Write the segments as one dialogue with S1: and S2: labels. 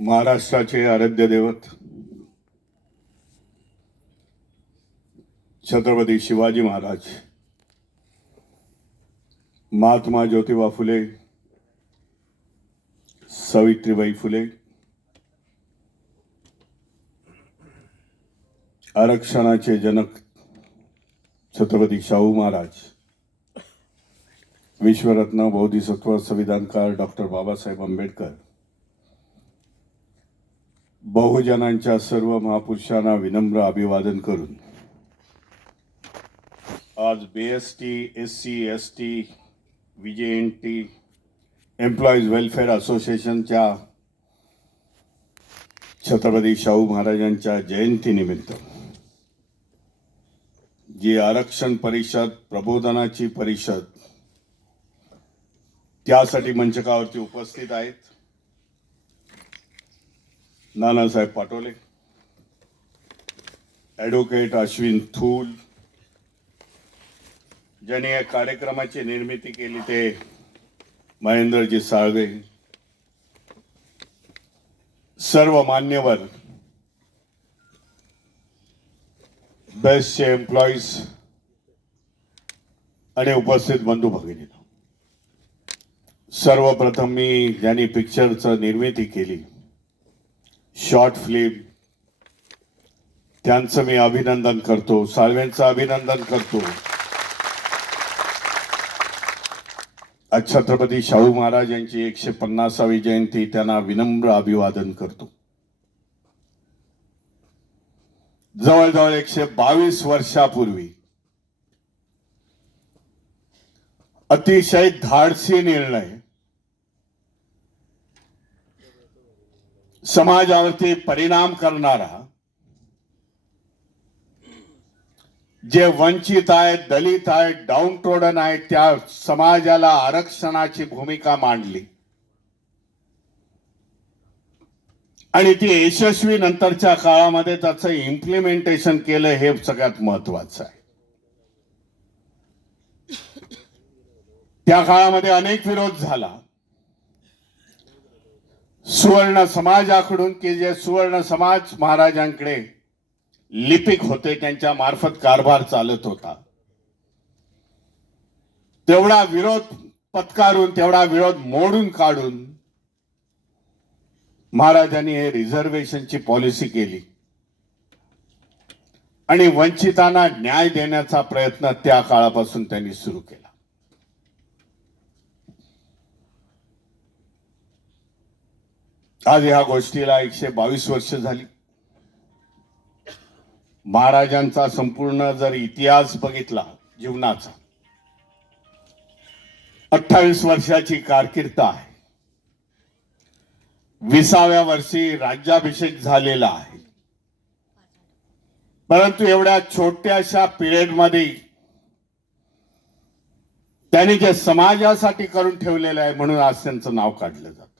S1: महाराष्ट्राचे आराध्य दैवत छत्रपती शिवाजी महाराज महात्मा ज्योतिबा फुले सावित्रीबाई फुले आरक्षणाचे जनक छत्रपती शाहू महाराज विश्वरत्न बौद्धिसत्व संविधानकार डॉक्टर बाबासाहेब आंबेडकर बहुजनांच्या सर्व महापुरुषांना विनम्र अभिवादन करून आज B S T S C S T V J N T employees welfare असोसिएशनच्या छत्रपती शाहू महाराजांच्या जयंतीनिमित्त जी आरक्षण परिषद प्रबोधनाची परिषद त्यासाठी मंचकावरती उपस्थित आहेत. नानासाहेब पाटोले ॲडव्होकेट अश्विन थूल ज्यांनी या कार्यक्रमाची निर्मिती केली ते महेंद्रजी साळवे सर्व मान्यवर बेस्टचे एम्प्लॉईज आणि उपस्थित बंधू भगिनी सर्वप्रथम मी ज्यांनी पिक्चरचं निर्मिती केली शॉर्ट फिल्म. त्यांचं मी अभिनंदन करतो. साळवेंचं अभिनंदन करतो. आज छत्रपती शाहू महाराज यांची एकशे पन्नासावी जयंती त्यांना विनम्र अभिवादन करतो. जवळजवळ एकशे बावीस वर्षापूर्वी अतिशय धाडसी निर्णय समाजावरती परिणाम करणारा जे वंचित आहेत दलित आहेत डाऊन ट्रोडन आहेत त्या समाजाला आरक्षणाची भूमिका मांडली. आणि ती यशस्वी नंतरच्या काळामध्ये त्याचं इम्प्लिमेंटेशन केलं हे सगळ्यात महत्वाचं आहे. त्या काळामध्ये अनेक विरोध झाला. सुवर्ण समाजाकडून की जे सुवर्ण समाज महाराजांकडे लिपिक होते त्यांच्या मार्फत कारभार चालत होता. तेवढा विरोध पत्कारून तेवढा विरोध मोडून काढून महाराजांनी हे रिझर्वेशनची पॉलिसी केली. आणि वंचितांना न्याय देण्याचा प्रयत्न त्या काळापासून त्यांनी सुरू केला. आज ह्या गोष्टीला एकशे बावीस वर्ष झाली. महाराजांचा संपूर्ण जर इतिहास बघितला जीवनाचा अठ्ठावीस वर्षाची कारकीर्द आहे. विसाव्या वर्षी राज्याभिषेक झालेला आहे. परंतु एवढ्या छोट्याशा पिरियडमध्ये त्यांनी जे समाजासाठी करून ठेवलेलं आहे म्हणून आज त्यांचं नाव काढलं जातं.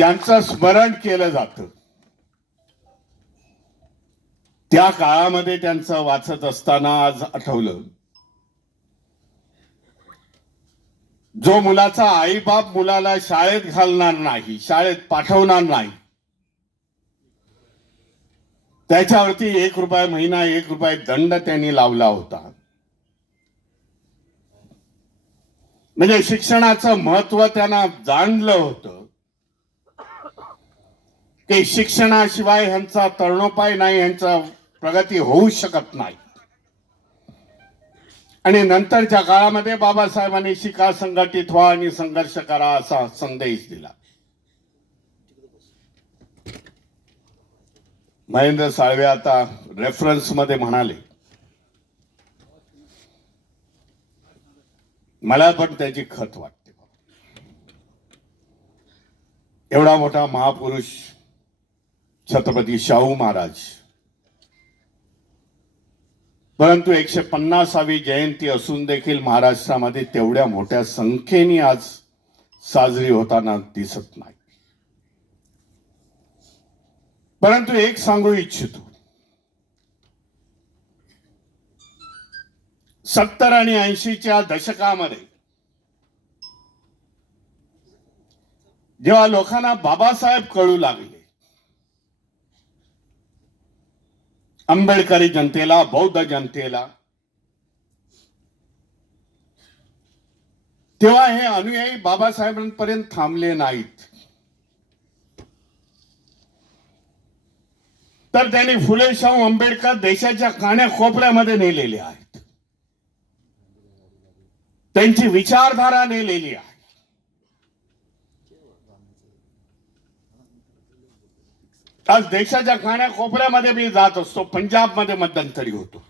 S1: त्यांचं स्मरण केलं जातं. त्या काळामध्ये त्यांचं वाचत असताना आज आठवलं. जो मुलाचा आईबाप मुलाला शाळेत घालणार नाही शाळेत पाठवणार नाही त्याच्यावरती एक रुपये महिना एक रुपये दंड त्यांनी लावला होता. म्हणजे शिक्षणाचं महत्त्व त्यांना जाणलं होतं. ते शिक्षणाशिवाय ह्यांचा तरणोपाय नाही ह्यांचा प्रगती होऊ शकत नाही. आणि नंतरच्या काळामध्ये बाबासाहेबांनी शिका संघटित व्हा आणि संघर्ष करा असा संदेश दिला. महेंद्र साळवे आता रेफरन्समध्ये म्हणाले मला पण त्याची खत वाटते. एवढा मोठा महापुरुष छत्रपती शाहू महाराज. परंतु एकशे पन्नासावी जयंती असून देखील महाराष्ट्रामध्ये तेवढ्या मोठ्या संख्येने आज साजरी होताना दिसत नाही. परंतु एक सांगू इच्छितो. सत्तर आणि ऐंशीच्या दशकामध्ये जेव्हा लोकांना बाबासाहेब कळू लागले आंबेडकरी जनतेला बौद्ध जनतेला. तेव्हा हे अनुयायी बाबासाहेबांपर्यंत थांबले नाहीत. तर त्यांनी फुले शाहू आंबेडकर देशाच्या कान्याकोपऱ्यामध्ये नेलेले आहेत. त्यांची विचारधारा नेलेली आहे. आज देशाच्या कान्याकोपऱ्यामध्ये मी जात असतो. पंजाबमध्ये मध्यंतरी होतो.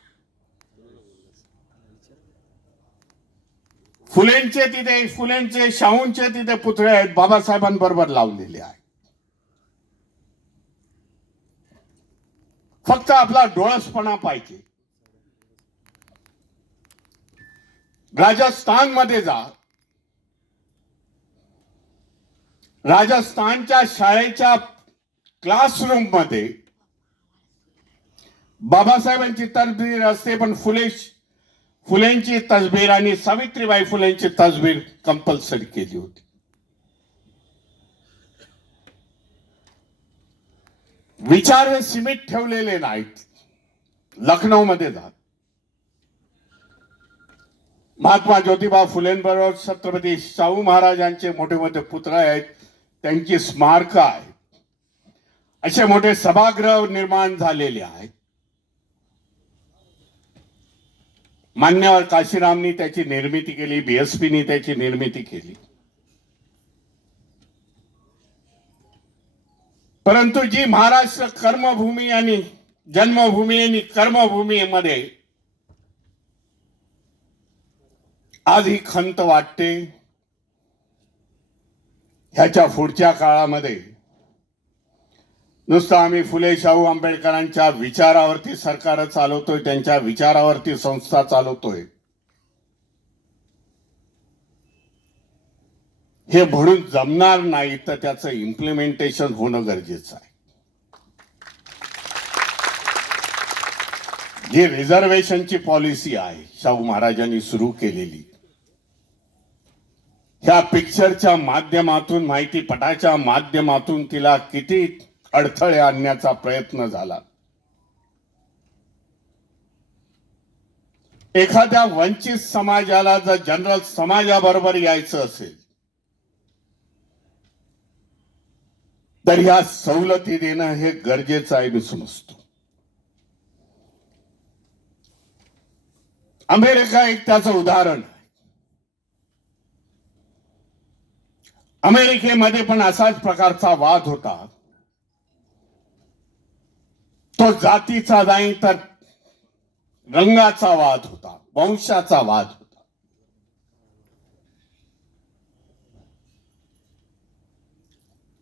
S1: फुलेंचे तिथे फुलेंचे शाहूंचे तिथे पुतळे आहेत. बाबासाहेबांबरोबर लावलेले आहेत फक्त आपला डोळसपणा पाहिजे. राजस्थानमध्ये जा. राजस्थानच्या शाळेच्या क्लासरूममध्ये बाबासाहेबांची तसबीर असते पण फुले फुलेंची तसबीर आणि सावित्रीबाई फुलेंची तसबीर कंपल्सरी केली होती. विचार हे सीमित ठेवलेले नाहीत. लखनौ मध्ये जात महात्मा ज्योतिबा फुलेंबरोबर छत्रपती शाहू महाराजांचे मोठे मोठे पुत्र आहेत. त्यांची स्मारक आहेत. असे मोठे सभागृह निर्माण झालेले आहेत. मान्यवर काशीरामनी त्याची निर्मिती केली बीएसपीनी त्याची निर्मिती केली. परंतु जी महाराष्ट्र कर्मभूमी आणि जन्मभूमी आणि कर्मभूमीमध्ये आज ही खंत वाटते ह्याच्या पुढच्या काळामध्ये नुसतं आम्ही फुले शाहू आंबेडकरांच्या विचारावरती सरकार चालवतोय त्यांच्या विचारावरती संस्था चालवतोय. हे म्हणून जमणार नाही तर त्याचं इम्प्लिमेंटेशन होणं गरजेचं आहे. जी रिझर्वेशनची पॉलिसी आहे शाहू महाराजांनी सुरू केलेली ह्या पिक्चरच्या माध्यमातून माहिती पटाच्या माध्यमातून तिला किती अडथळे आणण्याचा प्रयत्न झाला. एखाद्या वंचित समाजाला जर जनरल समाजाबरोबर यायचं असेल तर ह्या सवलती देणं हे गरजेचं आहे मी समजतो. अमेरिका एक त्याचं उदाहरण अमेरिकेमध्ये पण असाच प्रकारचा वाद होता. तो जातीचा नाही तर रंगाचा वाद होता वंशाचा वाद होता.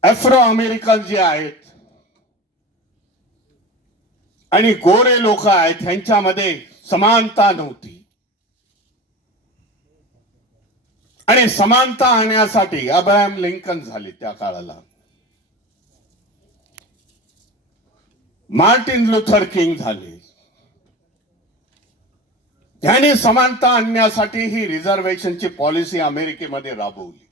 S1: अफ्रो अमेरिकन जे आहेत आणि गोरे लोक आहेत ह्यांच्यामध्ये समानता नव्हती. आणि समानता आणण्यासाठी अब्राहम लिंकन झाले त्या काळाला. मार्टिन लुथर किंग झाले. त्यांनी समानता आणण्यासाठी ही रिझर्वेशनची पॉलिसी अमेरिकेमध्ये राबवली.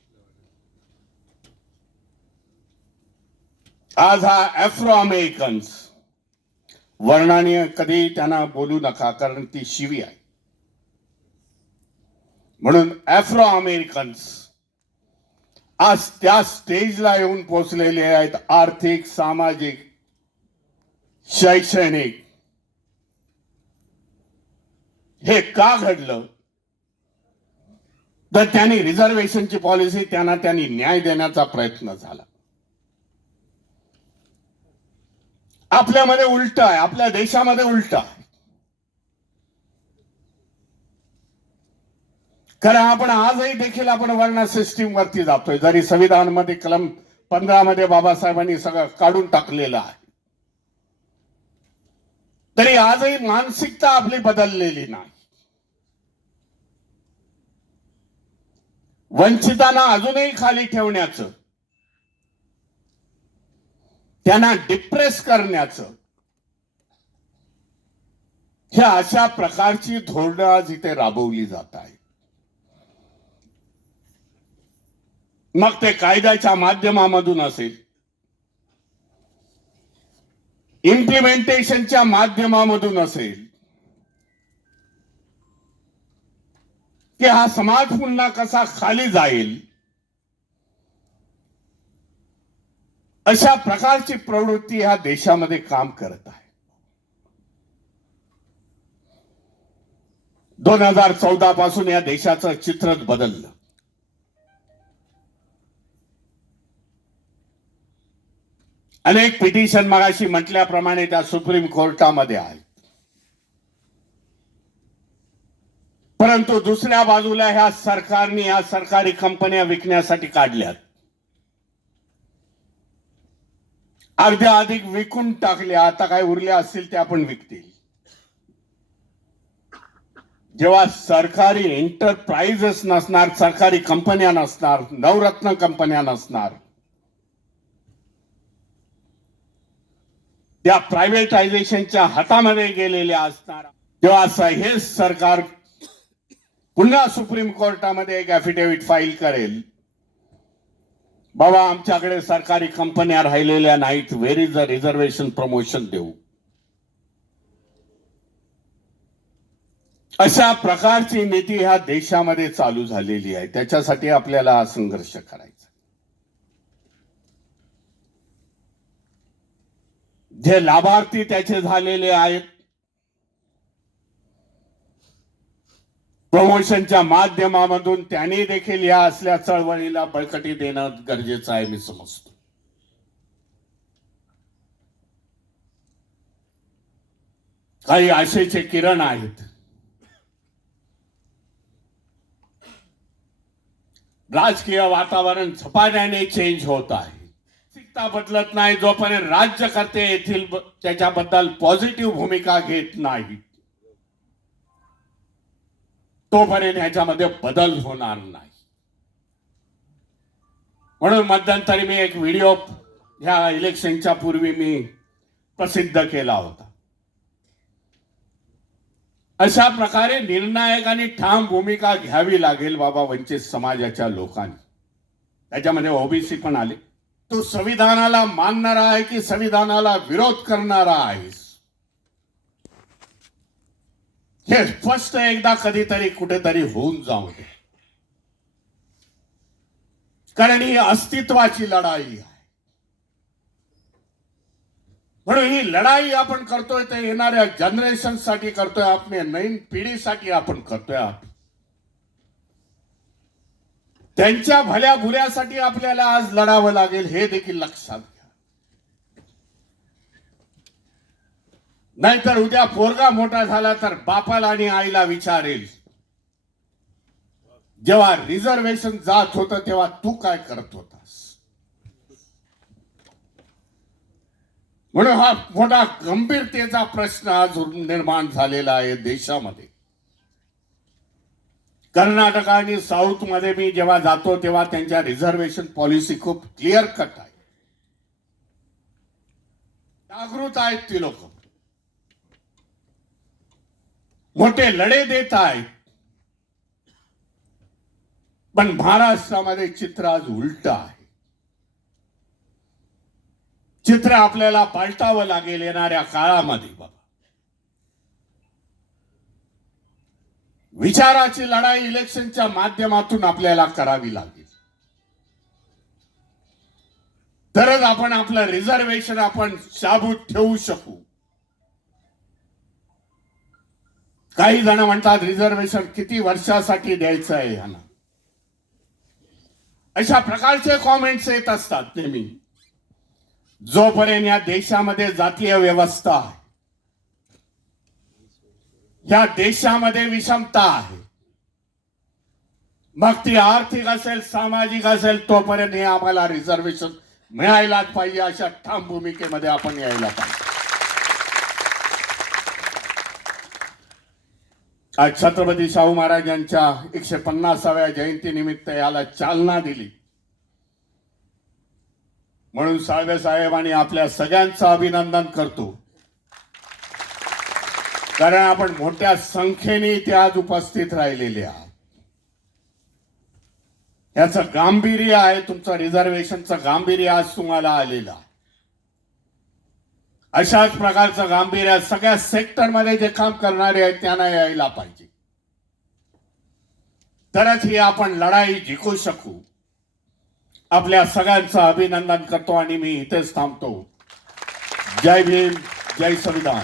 S1: आज हा अफ्रो अमेरिकन्स वर्णाने कधी त्यांना बोलू नका कारण ती शिवी आहे. म्हणून अफ्रो अमेरिकन्स आज त्या स्टेजला येऊन पोचलेले आहेत आर्थिक सामाजिक शैक्षणिक. हे का घडलं? तर त्यांनी रिझर्वेशनची पॉलिसी त्यांना त्यांनी न्याय देण्याचा प्रयत्न झाला. आपल्यामध्ये उलट आहे आपल्या देशामध्ये उलट आहे. कारण आपण आजही देखील आपण वर्ण सिस्टीम वरती जातोय. जरी संविधानमध्ये कलम पंधरा मध्ये बाबासाहेबांनी सगळं काढून टाकलेलं आहे. तरी आजही मानसिकता आपली बदललेली नाही. वंचितांना अजूनही खाली ठेवण्याचं त्यांना डिप्रेस करण्याचं ह्या अशा प्रकारची धोरणं आज इथे राबवली जात आहेत. मग ते कायद्याच्या माध्यमामधून असेल इम्प्लिमेंटेशनच्या माध्यमामधून असेल. की हा समाज पुन्हा कसा खाली जाईल? अशा प्रकारची प्रवृत्ती ह्या देशामध्ये काम करत आहे. दोन हजार चौदा पासून या देशाचं चित्रच बदललं. अनेक पिटिशन मगाशी म्हटल्याप्रमाणे त्या सुप्रीम कोर्टामध्ये आहेत. परंतु दुसऱ्या बाजूला ह्या सरकारने ह्या सरकारी कंपन्या विकण्यासाठी काढल्यात. अर्ध्या अधिक विकून टाकल्या आता काय उरल्या असतील त्या पण विकतील. जेव्हा सरकारी एंटरप्राइजेस नसणार सरकारी कंपन्या नसणार नवरत्न कंपन्या नसणार त्या प्रायव्हेटायझेशनच्या हातामध्ये गेलेल्या असणार. तेव्हा असं हे सरकार पुन्हा सुप्रीम कोर्टामध्ये एक ऍफिडेव्हिट फाईल करेल. बाबा आमच्याकडे सरकारी कंपन्या राहिलेल्या नाहीत. Where is the reservation promotion देऊ अशा प्रकारची नीती ह्या देशामध्ये चालू झालेली आहे. त्याच्यासाठी आपल्याला हा संघर्ष करायचा जे लाभार्थी त्याचे झालेले आहेत प्रमोशनच्या माध्यमामधून त्यांनी देखील या असल्या चळवळीला बळकटी देणं गरजेचं आहे मी समजतो. काही आशेचे किरण आहेत. राजकीय वातावरण झपाट्याने चेंज होत आहे. मानसिकता बदलत नाही जोपर्यंत राज्यकर्ते येथील त्याच्याबद्दल पॉझिटिव्ह भूमिका घेत नाही तोपर्यंत ह्याच्यामध्ये बदल होणार नाही. म्हणून मध्यंतरी मी एक व्हिडिओ ह्या इलेक्शनच्या पूर्वी मी प्रसिद्ध केला होता. अशा प्रकारे निर्णायक आणि ठाम भूमिका घ्यावी लागेल बाबा वंचित समाजाच्या लोकांनी. त्याच्यामध्ये ओबीसी पण आले. तू संविधानाला मानणारा आहे की संविधानाला विरोध करणारा आहेस? हे स्पष्ट एकदा कधीतरी कुठेतरी होऊन जाऊ दे. कारण ही अस्तित्वाची लढाई आहे. म्हणून ही लढाई आपण करतोय ते येणाऱ्या जनरेशनसाठी करतोय आपल्या नवीन पिढीसाठी आपण करतोय. आपण त्यांच्या भल्या बुऱ्यासाठी आपल्याला आज लढावं लागेल हे देखील लक्षात घ्या. नाहीतर उद्या पोरगा मोठा झाला तर बापाला आणि आईला विचारेल जेव्हा रिझर्वेशन जात होतं तेव्हा तू काय करत होतास? म्हणून हा मोठा गंभीरतेचा प्रश्न आज निर्माण झालेला आहे देशामध्ये. कर्नाटक आणि साऊथमध्ये मी जेव्हा जातो तेव्हा त्यांच्या रिझर्वेशन पॉलिसी खूप क्लिअर कट आहे. जागृत आहेत ती लोक. मोठे लढे देत आहेत. पण महाराष्ट्रामध्ये चित्र आज उलट आहे. चित्र आपल्याला पालटावं लागेल येणाऱ्या काळामध्ये बाबा विचाराची लढाई इलेक्शनच्या माध्यमातून आपल्याला करावी लागेल. तरच आपण आपलं रिझर्वेशन आपण शाबूत ठेवू शकू. काही जण म्हणतात रिझर्वेशन किती वर्षासाठी द्यायचं आहे ह्यांना? अशा प्रकारचे कॉमेंट्स येत असतात नेहमी. जोपर्यंत या देशामध्ये जातीय व्यवस्था आहे या देशामध्ये विषमता आहे. मग ती आर्थिक असेल सामाजिक असेल तोपर्यंत हे आम्हाला रिझर्वेशन मिळायलाच पाहिजे अशा ठाम भूमिकेमध्ये आपण यायला पाहिजे. आज छत्रपती शाहू महाराजांच्या एकशे पन्नासाव्या जयंती निमित्त याला चालना दिली. म्हणून साळवे साहेबांनी आपल्या सगळ्यांचं अभिनंदन करतो. कारण आपण मोठ्या संख्येने इथे आज उपस्थित राहिलेले आहात. याचं गांभीर्य आहे तुमचं रिझर्वेशनचं गांभीर्य आज तुम्हाला आलेलं अशाच प्रकारचं गांभीर्य सगळ्या सेक्टरमध्ये जे काम करणारे आहेत त्यांना यायला पाहिजे. तरच ही आपण लढाई जिंकू शकू. आपल्या सगळ्यांचं अभिनंदन करतो आणि मी इथेच थांबतो. जय भीम जय संविधान.